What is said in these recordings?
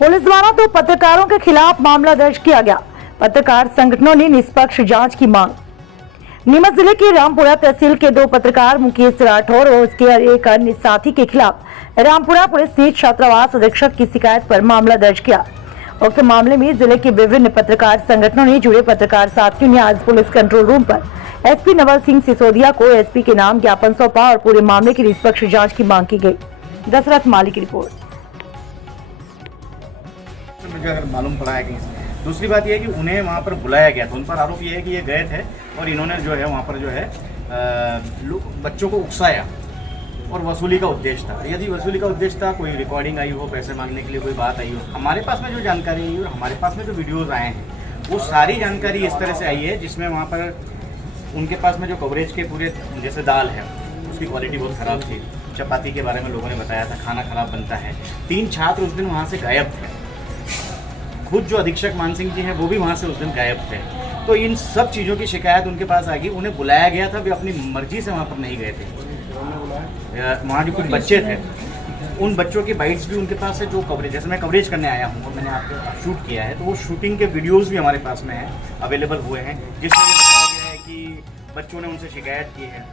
Police द्वारा तो पत्रकारों के खिलाफ मामला दर्ज किया गया। पत्रकार संगठनों ने निष्पक्ष जांच की मांग। नीमच जिले के रामपुरा तहसील के 2 पत्रकार मुकेश राठौर और उसके एक अन्य साथी के खिलाफ रामपुरा पुलिस ने छात्रावास अधीक्षक की शिकायत पर मामला दर्ज किया। उक्त मामले में जिले के विभिन्न पत्रकार संगठनों ने जुड़े पत्रकार साथियों ने आज पुलिस कंट्रोल रूम पर एसपी नवल सिंह सिसोदिया को एसपी के नाम ज्ञापन सौंपा और पूरे मामले की निष्पक्ष जांच की मांग की गई। दशरथ माली की रिपोर्ट। मुझे अगर मालूम पड़ा है कि दूसरी बात यह है कि उन्हें वहाँ पर बुलाया गया था। उन पर आरोप यह है कि ये गए थे और इन्होंने जो है वहाँ पर जो है बच्चों को उकसाया और वसूली का उद्देश्य था। यदि वसूली का उद्देश्य था, कोई रिकॉर्डिंग आई हो, पैसे मांगने के लिए कोई बात आई हो, हमारे पास में जो जानकारी आई और हमारे पास में जो वीडियोज़ आए हैं वो सारी जानकारी इस तरह से आई है जिसमें वहाँ पर उनके पास में जो कवरेज के पूरे जैसे दाल है उसकी क्वालिटी बहुत ख़राब थी। चपाती के बारे में लोगों ने बताया था, खाना ख़राब बनता है। 3 छात्र उस दिन वहाँ से गायब थे। खुद जो अधीक्षक मान सिंह जी हैं वो भी वहाँ से उस दिन गायब थे। तो इन सब चीज़ों की शिकायत उनके पास आ गई। उन्हें बुलाया गया था, वे अपनी मर्जी से वहाँ पर नहीं गए थे। वहाँ जो कुछ बच्चे थे उन बच्चों की बाइट्स भी उनके पास है। जो कवरेज, जैसे मैं कवरेज करने आया हूँ और मैंने आपको शूट किया है, तो वो शूटिंग के वीडियोज़ भी हमारे पास में हैं, अवेलेबल हुए हैं, जिसमें ये बताया गया है कि बच्चों ने उनसे शिकायत की है।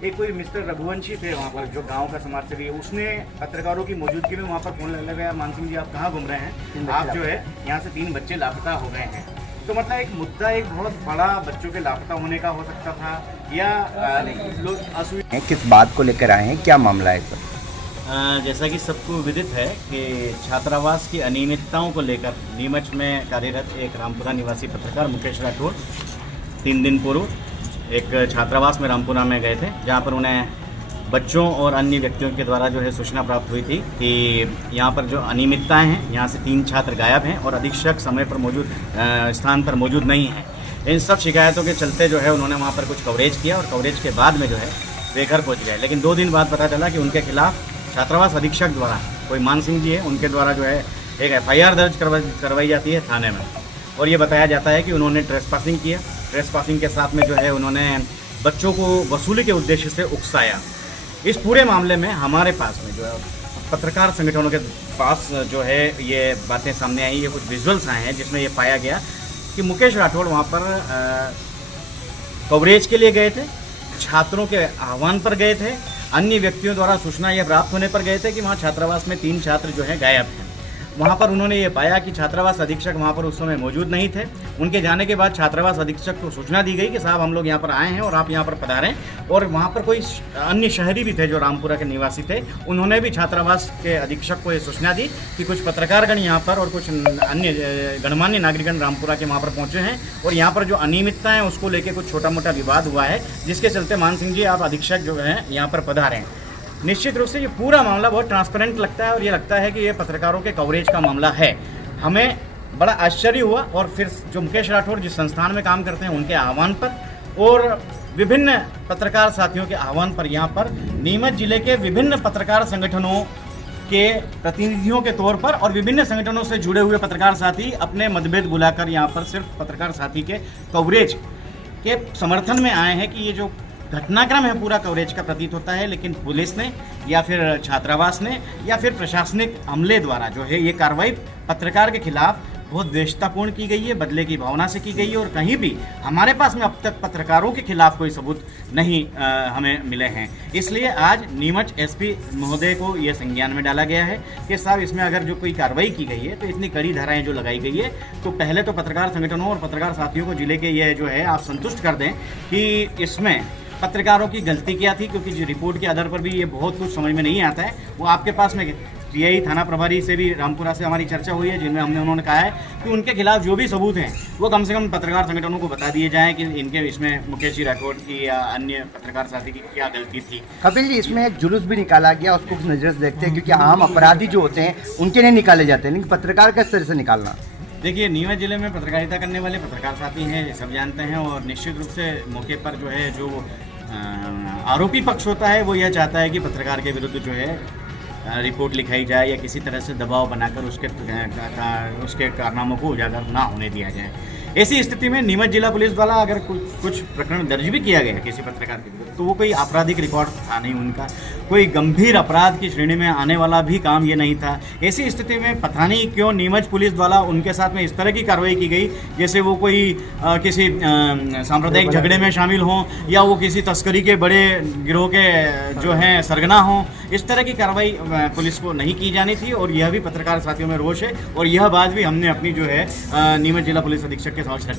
एक कोई मिस्टर रघुवंशी थे वहाँ पर, जो गांव का समाज सेवी है, उसने पत्रकारों की मौजूदगी में वहाँ पर फोन लगाया, मान सिंह जी आप कहाँ घूम रहे हैं, आप जो है यहाँ से 3 बच्चे लापता हो गए हैं। तो मतलब एक मुद्दा एक बहुत बड़ा बच्चों के लापता होने का हो सकता था या लोग असुविधा। किस बात को लेकर आए हैं, क्या मामला है सर? जैसा कि सबको विदित है कि छात्रावास की अनियमितताओं को लेकर नीमच में कार्यरत एक रामपुरा निवासी पत्रकार मुकेश राठौर 3 दिन पूर्व एक छात्रावास में रामपुरा में गए थे, जहां पर उन्हें बच्चों और अन्य व्यक्तियों के द्वारा जो है सूचना प्राप्त हुई थी कि यहाँ पर जो अनियमितताएं हैं, यहाँ से 3 छात्र गायब हैं और अधीक्षक समय पर स्थान पर मौजूद नहीं है। इन सब शिकायतों के चलते जो है उन्होंने वहाँ पर कुछ कवरेज किया और कवरेज के बाद में जो है वे घर पहुँच गए। लेकिन 2 दिन बाद पता चला कि उनके खिलाफ छात्रावास अधीक्षक द्वारा, कोई मान सिंह जी है, उनके द्वारा जो है एक FIR दर्ज करवाई जाती है थाने में, और ये बताया जाता है कि उन्होंने ट्रेसपासिंग किया। ट्रेसपासिंग के साथ में जो है उन्होंने बच्चों को वसूली के उद्देश्य से उकसाया। इस पूरे मामले में हमारे पास में जो है पत्रकार संगठनों के पास जो है ये बातें सामने आई, ये कुछ विजुअल्स आए हैं जिसमें ये पाया गया कि मुकेश राठौड़ वहाँ पर कवरेज के लिए गए थे, छात्रों के आह्वान पर गए थे, अन्य व्यक्तियों द्वारा सूचना यह प्राप्त होने पर गए थे कि वहाँ छात्रावास में 3 छात्र जो हैं गायब हैं। वहाँ पर उन्होंने ये पाया कि छात्रावास अधीक्षक वहाँ पर उस समय मौजूद नहीं थे। उनके जाने के बाद छात्रावास अधीक्षक को सूचना दी गई कि साहब हम लोग यहाँ पर आए हैं और आप यहाँ पर पधारें। और वहाँ पर कोई अन्य शहरी भी थे जो रामपुरा के निवासी थे, उन्होंने भी छात्रावास के अधीक्षक को ये सूचना दी कि कुछ पत्रकारगण यहाँ पर और कुछ अन्य गणमान्य नागरिकगण रामपुरा के वहाँ पर पहुँचे हैं और यहाँ पर जो अनियमितता है उसको लेकर कुछ छोटा मोटा विवाद हुआ है, जिसके चलते मान सिंह जी आप अधीक्षक जो हैं यहाँ पर पधारें। निश्चित रूप से ये पूरा मामला बहुत ट्रांसपेरेंट लगता है और ये लगता है कि ये पत्रकारों के कवरेज का मामला है। हमें बड़ा आश्चर्य हुआ और फिर जो मुकेश राठौड़ जिस संस्थान में काम करते हैं उनके आह्वान पर और विभिन्न पत्रकार साथियों के आह्वान पर यहाँ पर नीमच जिले के विभिन्न पत्रकार संगठनों के प्रतिनिधियों के तौर पर और विभिन्न संगठनों से जुड़े हुए पत्रकार साथी अपने मतभेद बुलाकर यहाँ पर सिर्फ पत्रकार साथी के कवरेज के समर्थन में आए हैं कि ये जो घटनाक्रम है पूरा कवरेज का प्रतीत होता है। लेकिन पुलिस ने या फिर छात्रावास ने या फिर प्रशासनिक अमले द्वारा जो है ये कार्रवाई पत्रकार के खिलाफ बहुत द्वेषतापूर्ण की गई है, बदले की भावना से की गई है और कहीं भी हमारे पास में अब तक पत्रकारों के खिलाफ कोई सबूत नहीं हमें मिले हैं। इसलिए आज नीमच एसपी महोदय को ये संज्ञान में डाला गया है कि साहब इसमें अगर जो कोई कार्रवाई की गई है तो इतनी कड़ी धाराएं जो लगाई गई है, तो पहले तो पत्रकार संगठनों और पत्रकार साथियों को जिले के ये जो है आप संतुष्ट कर दें कि इसमें पत्रकारों की गलती क्या थी, क्योंकि जो रिपोर्ट के आधार पर भी ये बहुत कुछ समझ में नहीं आता है। वो आपके पास में टीआई थाना प्रभारी से भी रामपुरा से हमारी चर्चा हुई है, जिनमें उन्होंने कहा है कि उनके खिलाफ जो भी सबूत हैं वो कम से कम पत्रकार संगठनों को बता दिए जाएं कि इनके इसमें मुकेश जी राठौड़ की या अन्य पत्रकार साथी की क्या गलती थी। कपिल जी, इसमें एक जुलूस भी निकाला गया, उसको नजर से देखते हैं क्योंकि आम अपराधी जो होते हैं उनके नहीं निकाले जाते हैं, लेकिन पत्रकार किस तरह से निकालना? देखिए, नीमच जिले में पत्रकारिता करने वाले पत्रकार साथी हैं, ये सब जानते हैं और निश्चित रूप से मौके पर जो है जो आरोपी पक्ष होता है वो यह चाहता है कि पत्रकार के विरुद्ध जो है रिपोर्ट लिखाई जाए या किसी तरह से दबाव बनाकर उसके कारनामों को उजागर ना होने दिया जाए। ऐसी स्थिति में नीमच जिला पुलिस द्वारा अगर कुछ प्रकरण दर्ज भी किया गया किसी पत्रकार के विरुद्ध, तो वो कोई आपराधिक रिकॉर्ड था नहीं उनका, कोई गंभीर अपराध की श्रेणी में आने वाला भी काम ये नहीं था। ऐसी स्थिति में पता नहीं क्यों नीमच पुलिस द्वारा उनके साथ में इस तरह की कार्रवाई की गई जैसे वो कोई किसी सांप्रदायिक झगड़े में शामिल हों या वो किसी तस्करी के बड़े गिरोह के जो हैं सरगना हों। इस तरह की कार्रवाई पुलिस को नहीं की जानी थी और यह भी पत्रकार साथियों में रोष है और यह बात भी हमने अपनी जो है नीमच जिला पुलिस अधीक्षक के समक्ष रखी।